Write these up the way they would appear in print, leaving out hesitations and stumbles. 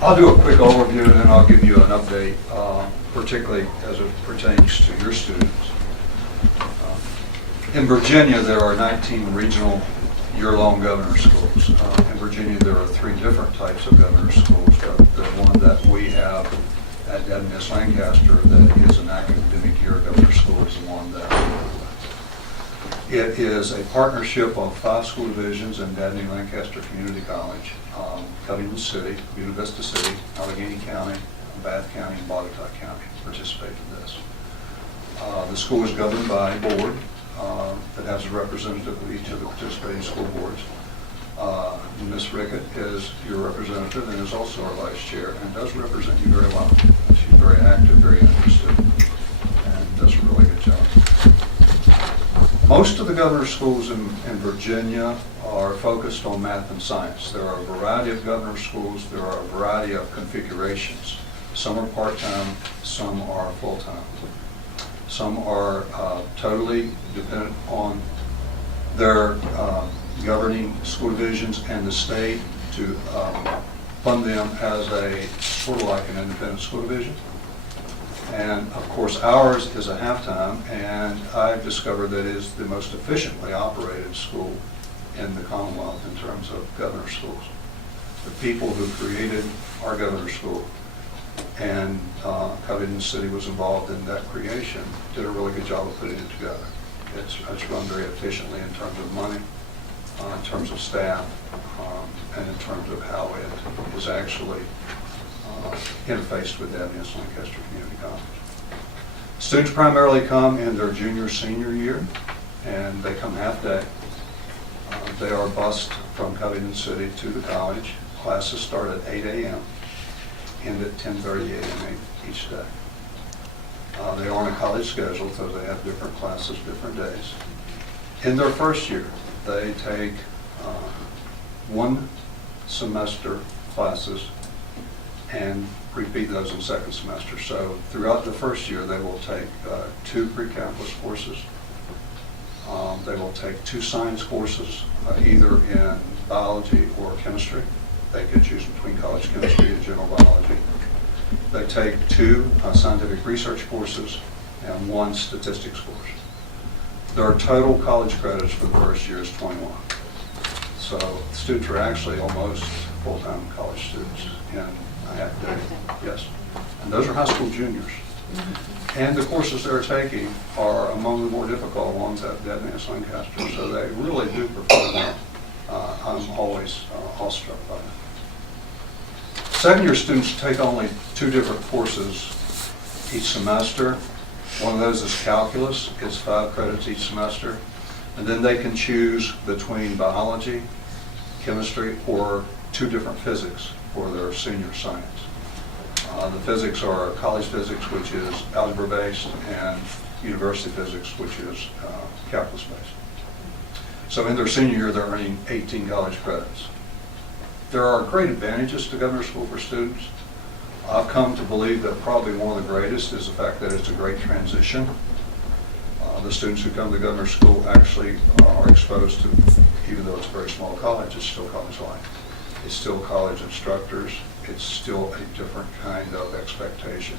I'll do a quick overview and then I'll give you an update, particularly as it pertains to your students. In Virginia, there are 19 regional year-long governor schools. In Virginia, there are 3 different types of governor schools, but the one that we have at Miss Lancaster that is an academic year governor school is the one that it is a partnership of 5 school divisions in Dabney Lancaster Community College, Covington City, Buena Vista City, Alleghany County, Bath County, and Botetourt County participate in this. The school is governed by a board that has a representative of each of the participating school boards. Ms. Rickett is your representative and is also our vice chair and does represent you very well. She's very active, very interested, and does a really good job. Most of the governor schools in Virginia are focused on math and science. There are a variety of governor schools. There are a variety of configurations. Some are part-time, some are full-time. Some are totally dependent on their governing school divisions and the state to fund them as a sort of like an independent school division. And of course ours is a half-time, and I've discovered that it is the most efficiently operated school in the Commonwealth in terms of governor schools. The people who created our governor school, and Covington City was involved in that creation, did a really good job of putting it together. It's run very efficiently in terms of money, in terms of staff, and in terms of how it is actually interfaced with Dabney Lancaster Community College. Students primarily come in their junior, senior year, and they come half day. They are bused from Covington City to the college. Classes start at 8 a.m. end at 10:30 a.m. each day. They are on a college schedule, so they have different classes, different days. In their first year, they take 1 semester classes and repeat those in second semester. So throughout the first year, they will take 2 pre-calculus courses. They will take 2 science courses, either in biology or chemistry. They could choose between college chemistry and general biology. They take 2 scientific research courses and 1 statistics course. Their total college credits for the first year is 21. So students are actually almost full-time college students in a half day. Yes. And those are high school juniors. And the courses they're taking are among the more difficult ones at Dabney Lancaster, so they really do perform well. I'm always awestruck by it. Second year students take only 2 different courses each semester. One of those is calculus. It's 5 credits each semester. And then they can choose between biology, chemistry, or 2 different physics for their senior science. The physics are college physics, which is algebra-based, and university physics, which is calculus-based. So in their senior year, they're earning 18 college credits. There are great advantages to governor school for students. I've come to believe that probably one of the greatest is the fact that it's a great transition. The students who come to governor school actually are exposed to, even though it's a very small college, it's still college life. It's still college instructors. It's still a different kind of expectation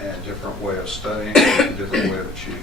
and a different way of studying and a different way of achieving.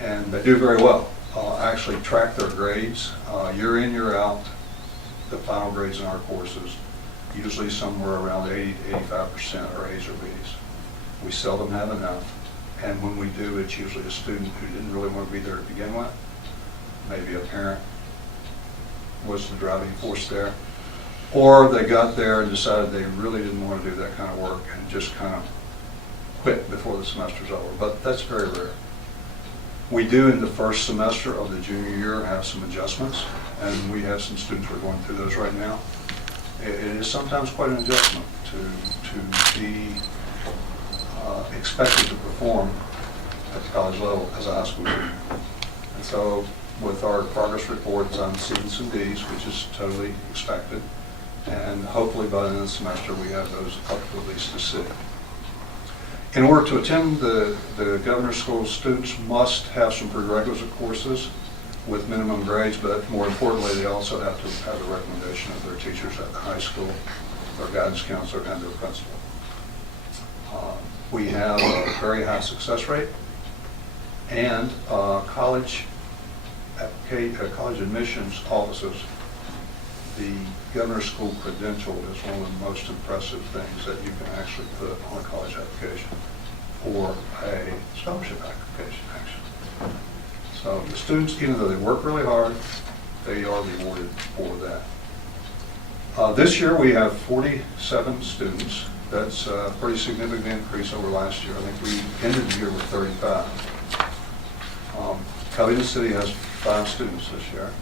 And they do very well. Actually track their grades year in, year out. The final grades in our courses, usually somewhere around 80 to 85% are A's or B's. We seldom have enough. And when we do, it's usually a student who didn't really want to be there to begin with. Maybe a parent was the driving force there. Or they got there and decided they really didn't want to do that kind of work and just kind of quit before the semester's over. But that's very rare. We do in the first semester of the junior year have some adjustments, and we have some students who are going through those right now. It is sometimes quite an adjustment to be expected to perform at the college level as a high school junior. And so with our progress reports, I'm seeing some D's, which is totally expected. And hopefully by the end of the semester, we have those up to at least a C. In order to attend the governor's school, students must have some prerequisite courses with minimum grades, but more importantly, they also have to have the recommendation of their teachers at the high school their guidance counselor, and their principal. We have a very high success rate, and college admissions offices, the governor's school credential is one of the most impressive things that you can actually put on a college application, or a scholarship application, actually. So the students, even though they work really hard, they are rewarded for that. This year we have 47 students. That's a pretty significant increase over last year. I think we ended the year with 35. Covington City has 5 students this year.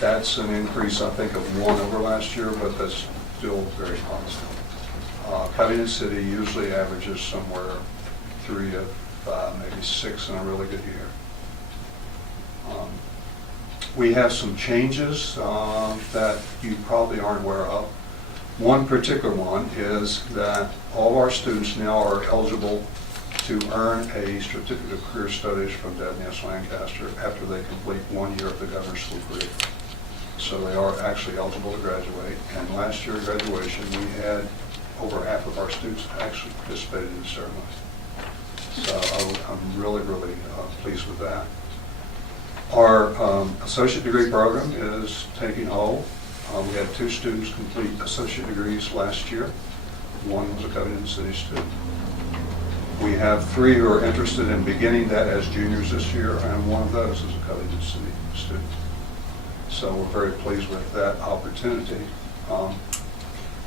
That's an increase, I think, of 1 over last year, but that's still very positive. Covington City usually averages somewhere 3 to 5, maybe 6 in a really good year. We have some changes that you probably aren't aware of. One particular one is that all of our students now are eligible to earn a certificate of career studies from WS Lancaster after they complete 1 year of the governor's school career. So they are actually eligible to graduate. And last year at graduation, we had over half of our students actually participated in the ceremony. So I'm really, really pleased with that. Our associate degree program is taking hold. We had 2 students complete associate degrees last year. 1 was a Covington City student. We have 3 who are interested in beginning that as juniors this year, and 1 of those is a Covington City student. So we're very pleased with that opportunity.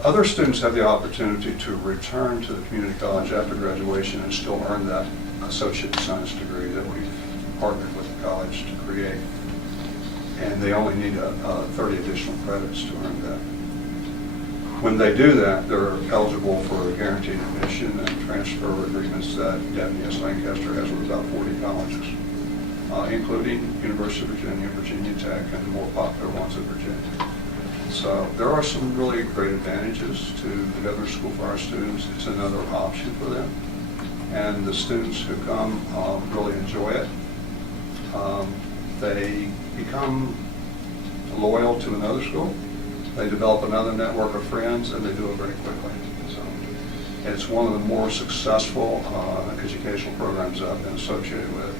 Other students have the opportunity to return to the community college after graduation and still earn that associate science degree that we've partnered with the college to create. And they only need 30 additional credits to earn that. When they do that, they're eligible for guaranteed admission and transfer agreements that WS Lancaster has with about 40 colleges, including University of Virginia, Virginia Tech, and the more popular ones in Virginia. So there are some really great advantages to the governor's school for our students. It's another option for them. And the students who come really enjoy it. They become loyal to another school. They develop another network of friends, and they do it very quickly. So it's one of the more successful educational programs I've been associated with.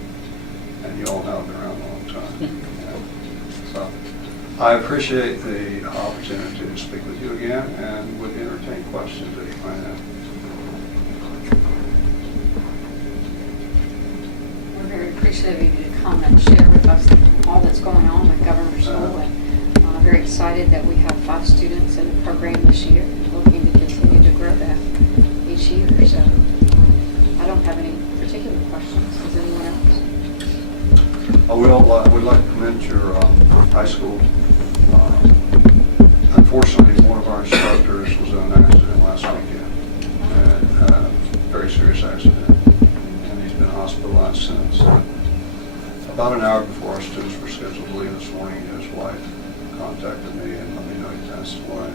And you all know I've been around a long time. Yeah. So I appreciate the opportunity to speak with you again, and would entertain questions that you might have. We're very appreciative of you to come and share with us all that's going on with Governor's School, and very excited that we have 5 students in the program this year, looking to continue to grow that each year. So I don't have any particular questions. Does anyone else? I would like to commend your high school. Unfortunately, one of our instructors was in an accident last weekend, and a very serious accident, and he's been hospitalized since. About an hour before our students were scheduled to leave this morning, his wife contacted me and let me know he passed away.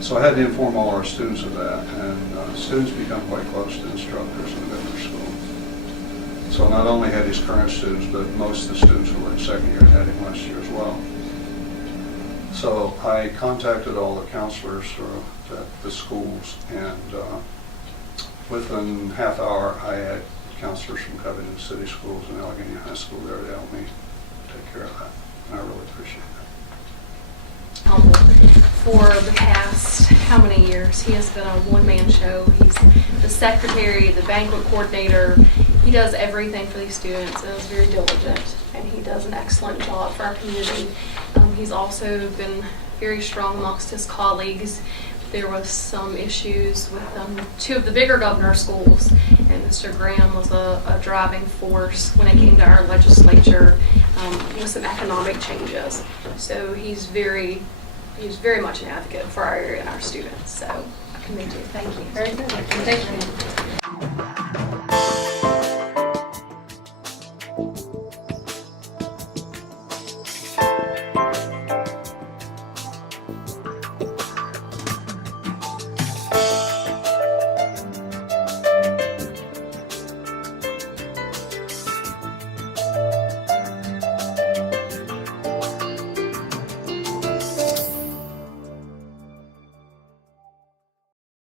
So I had to inform all our students of that, and students become quite close to instructors in the governor's school. So not only had his current students, but most of the students who were in second year had him last year as well. So I contacted all the counselors at the schools, and within half hour I had counselors from Covington City Schools and Alleghany High School there to help me take care of that. And I really appreciate that. For the past how many years, he has been a one-man show. He's the secretary, the banquet coordinator. He does everything for these students and is very diligent, and he does an excellent job for our community. He's also been very strong amongst his colleagues. There was some issues with 2 of the bigger governor schools, and Mr. Graham was a driving force when it came to our legislature with some economic changes. So he's very much an advocate for our area and our students. So I commend you. Thank you. Very good. Thank you.